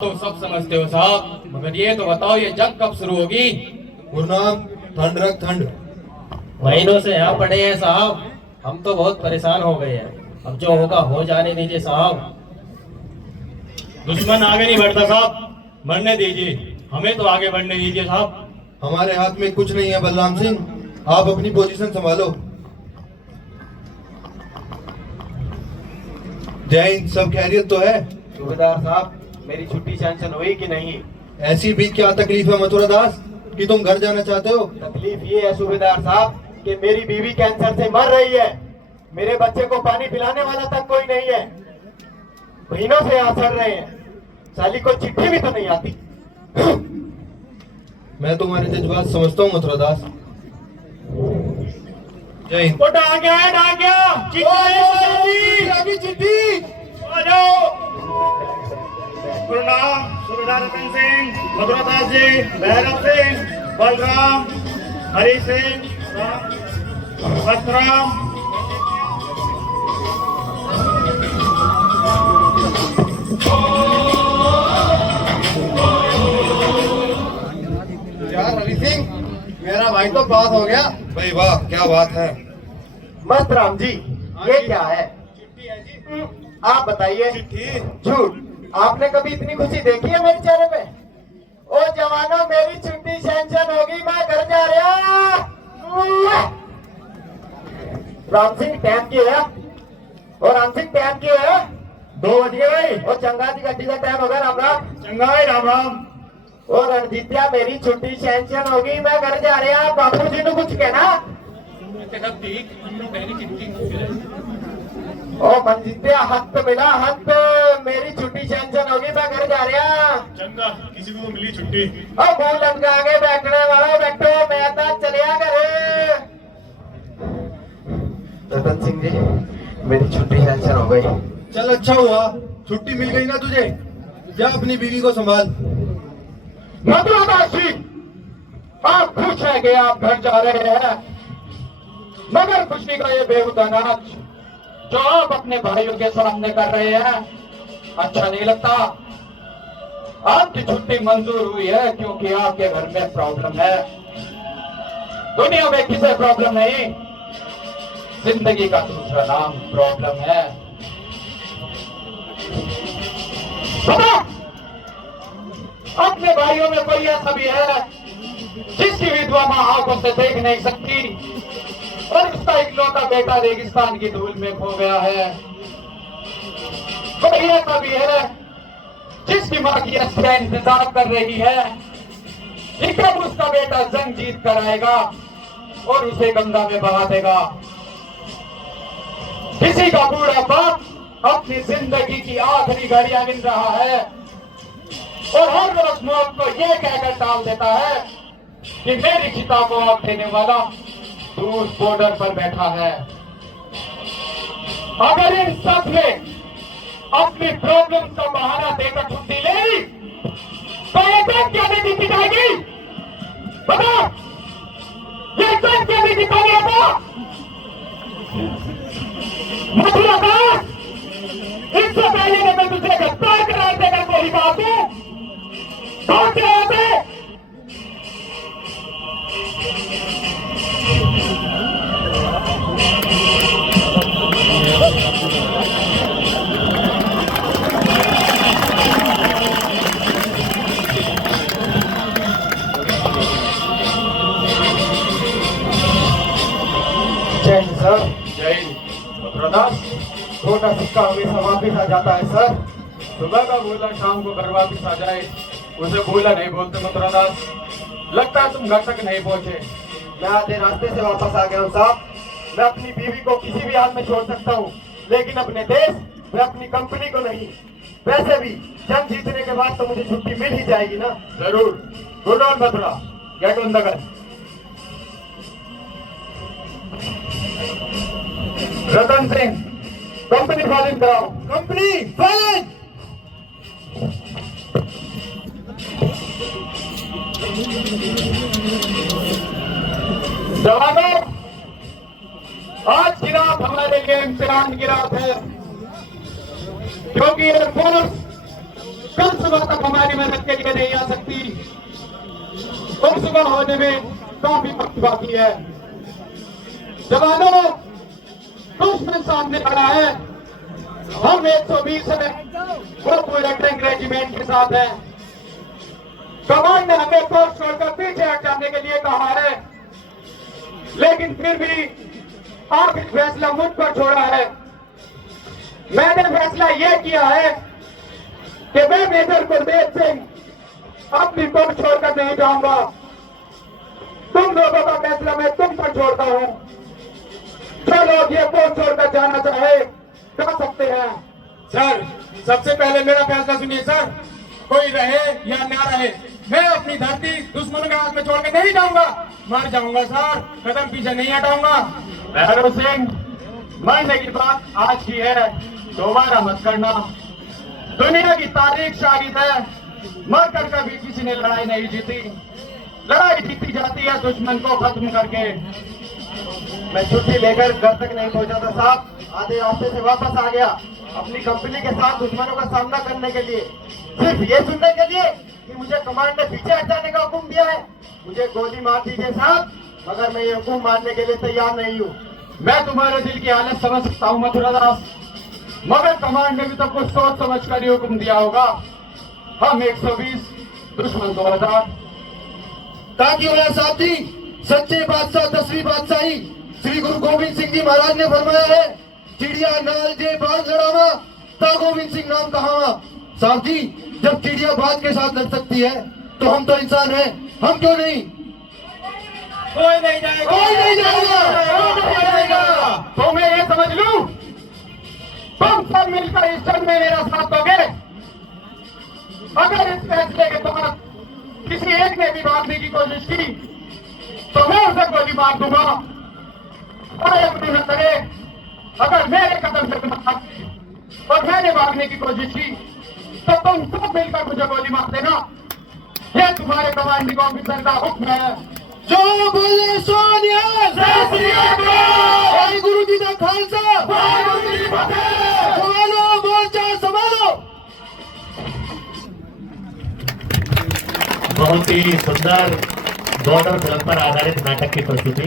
तो सब समझते हो साहब, मगर ये तो बताओ ये जंग कब शुरू होगी? गुरनाम ठंड रख ठंड। महीनों से यहाँ पड़े हैं साहब, हम तो बहुत परेशान हो गए हैं। अब जो होगा हो जाने दीजिए साहब। दुश्मन आगे नहीं बढ़ता साहब, मरने दीजिए, हमें तो आगे बढ़ने दीजिए साहब। हमारे हाथ में कुछ नहीं है बलराम सिंह, आप अपनी पोजीशन संभालो। जय हिंद, सब खैरियत तो है? सूबेदार साहब, मेरी छुट्टी सैंक्शन हुई कि नहीं? ऐसी बीच क्या तकलीफ है मथुरा दास कि तुम घर जाना चाहते हो? तकलीफ ये है सूबेदार साहब कि मेरी बीवी कैंसर से मर रही है। मेरे बच्चे को पानी पिलाने वाला तक कोई नहीं है। महीनों से यहाँ सड़ रहे हैं, साली को चिट्ठी भी तो नहीं आती। मैं तुम्हारे जज्बात समझता हूँ मथुरा दास। जय हिंद। चिट्ठी गुरुनाम सूबेदार रतन सिंह, मथुरा दास जी, भैरव सिंह, बलराम, हरि सिंह, वस्त्राम। यार हरि सिंह, मेरा भाई तो पास हो गया। भाई वाह, क्या बात है। मस्त राम जी, ये क्या है? आप बताइए। झूठ, आपने कभी इतनी खुशी देखी है मेरे चेहरे पे? ओ जवानों, मेरी छुट्टी सैंक्शन होगी, मैं घर जा रहा। राम सिंह टाइम की है, और राम सिंह टाइम की है 2 बज गए भाई। और चंगा जी गड्डी का टाइम होगा। राम राम। चंगा भाई, राम राम। और रणजीत्या, मेरी छुट्टी सैंक्शन होगी, मैं घर जा रहा। बापू जी ने कुछ कहना? ओ मनजीत्या, हक तो मिला, हक। मेरी छुट्टी सैंक्शन होगी, मैं घर जा रहा। चंगा, किसी को मिली छुट्टी। और मुंह लटका के बैठने वाला बैठो, मैं तो चलिया करे। रतन सिंह जी, मेरी छुट्टी सैंक्शन हो गई। चल अच्छा हुआ, छुट्टी मिल गई ना तुझे। जा अपनी बीवी को संभाल। मथुरा दास जी, आप खुश है कि आप घर जा रहे हैं, मगर खुशी का ये बेहुदा नाच जो आप अपने भाइयों के सामने कर रहे हैं अच्छा नहीं लगता। आपकी छुट्टी मंजूर हुई है क्योंकि आपके घर में प्रॉब्लम है। दुनिया में किसी प्रॉब्लम नहीं, जिंदगी का दूसरा नाम प्रॉब्लम है। अपने भाइयों में कोई ऐसा भी है जिसकी विधवा मां आंखों से देख नहीं सकती और उसका इकलौता बेटा रेगिस्तान की धूल में खो गया है? कोई ऐसा भी है जिसकी मां की अस्थियां इंतजार कर रही है कि कब उसका बेटा जंग जीत कर आएगा और उसे गंगा में बहा देगा? किसी का बूढ़ा बाप अपनी जिंदगी की आखिरी घड़ियां गिन रहा है और हर रोज मौत को यह कहकर टाल देता है कि मेरी चिता को आग देने वाला दूर बॉर्डर पर बैठा है। अगर इन सब ने अपनी प्रॉब्लम का बहाना देकर छुट्टी ले ली तो ये जंग क्या नहीं जीती जाएगी? बता, ये जंग क्या नहीं जीता गया था? मथुरा दास, इससे पहले कि मैं तुझे गिरफ्तार करार देकर गोली मार दूं, कौन से होते? जय हिंद सर। जय हिंद। मथुरा दास, छोटा सिक्का हमेशा वापिस आ जाता है सर। सुबह का बोला शाम को घर वापिस आ जाए, उसे बोला नहीं बोलते मथुरा दास। लगता है तुम घर तक नहीं पहुंचे। मैं आधे रास्ते से वापस आ गया हूँ साहब। मैं अपनी बीवी को किसी भी हाल में छोड़ सकता हूँ, लेकिन अपने देश मैं अपनी कंपनी को नहीं। वैसे भी जंग जीतने के बाद तो मुझे छुट्टी मिल ही जाएगी ना। जरूर। Good on Mathura, get on the gun. Ratan Singh, company filing कराओ। Company filing. जवानों, आज की रात हमारे लिए इम्तिहान की रात है, क्योंकि एयरफोर्स कल सुबह तक हमारी मदद के लिए नहीं आ सकती, और सुबह होने में काफी वक्त बाकी है। जवानों, दुश्मन सामने खड़ा है, हम 120 है, वो पूरे टैंक रेजिमेंट के साथ है। कमान ने हमें पोस्ट छोड़कर पीछे हट जाने के लिए कहा है, लेकिन फिर भी आखिर फैसला मुझ पर छोड़ा है। मैंने फैसला यह किया है कि मैं मेजर गुरदेव सिंह अपनी पोस्ट छोड़कर नहीं जाऊंगा। तुम लोगों का फैसला मैं तुम पर छोड़ता हूं। जो लोग ये पोस्ट छोड़कर जाना चाहे जा सकते हैं। सर, सबसे पहले मेरा फैसला सुनिए सर। कोई रहे या ना रहे, मैं अपनी धरती दुश्मनों के हाथ में छोड़ के नहीं जाऊंगा। मर जाऊंगा सर, कदम पीछे नहीं हटाऊंगा। भैरव सिंह, मरने की बात आज की है, दोबारा मत करना। दुनिया की तारीख शाहिद है, मरकर कभी किसी ने लड़ाई नहीं जीती। लड़ाई जीती जाती है दुश्मन को खत्म करके। मैं छुट्टी लेकर घर तक नहीं पहुंचा था साहब, आधे रास्ते से वापस आ गया अपनी कंपनी के साथ दुश्मनों का सामना करने के लिए, सिर्फ ये सुनने के लिए कि मुझे कमांड ने पीछे हट जाने का हुक्म दिया है। मुझे गोली मार दीजिए साहब, मगर मैं ये हुक्म मानने के लिए तैयार नहीं हूँ। मैं तुम्हारे दिल की हालत समझ सकता हूँ मथुरादास, मगर कमांड ने भी तो कुछ सोच समझ कर ही हुक्म दिया होगा। हम 120, दुश्मन 2000। ताकि होया साहब जी, सच्चे बादशाह 10वीं बादशाही श्री गुरु गोविंद सिंह जी महाराज ने फरमाया है, चिड़िया नाल जे बाज लड़ावा ता गोविंद सिंह नाम कहावा। साहब जी, जब चिड़िया बाज के साथ लड़ सकती है तो हम तो इंसान हैं, हम क्यों नहीं? कोई नहीं जाएगा, कोई नहीं जाएगा, कोई नहीं जाएगा। तो मैं ये समझ लूं, तुम सब मिलकर इस जंग में मेरा साथ दोगे। अगर इस फैसले के तहत किसी एक ने भी भागने की कोशिश की तो मैं उसे गोली मार दूंगा। और अपनी न करे, अगर मेरे कदम से भागे और मैंने भागने की कोशिश की तो तुम सब मिलकर मुझे गोली मार देना। यह तुम्हारे कमांडिंग ऑफिसर का हुक्म है। जो बोले सोनिया, भाई गुरु जी का खालसा, संभालो मोर्चा संभालो। बहुत ही सुंदर बॉर्डर फिल्म पर आधारित नाटक की प्रस्तुति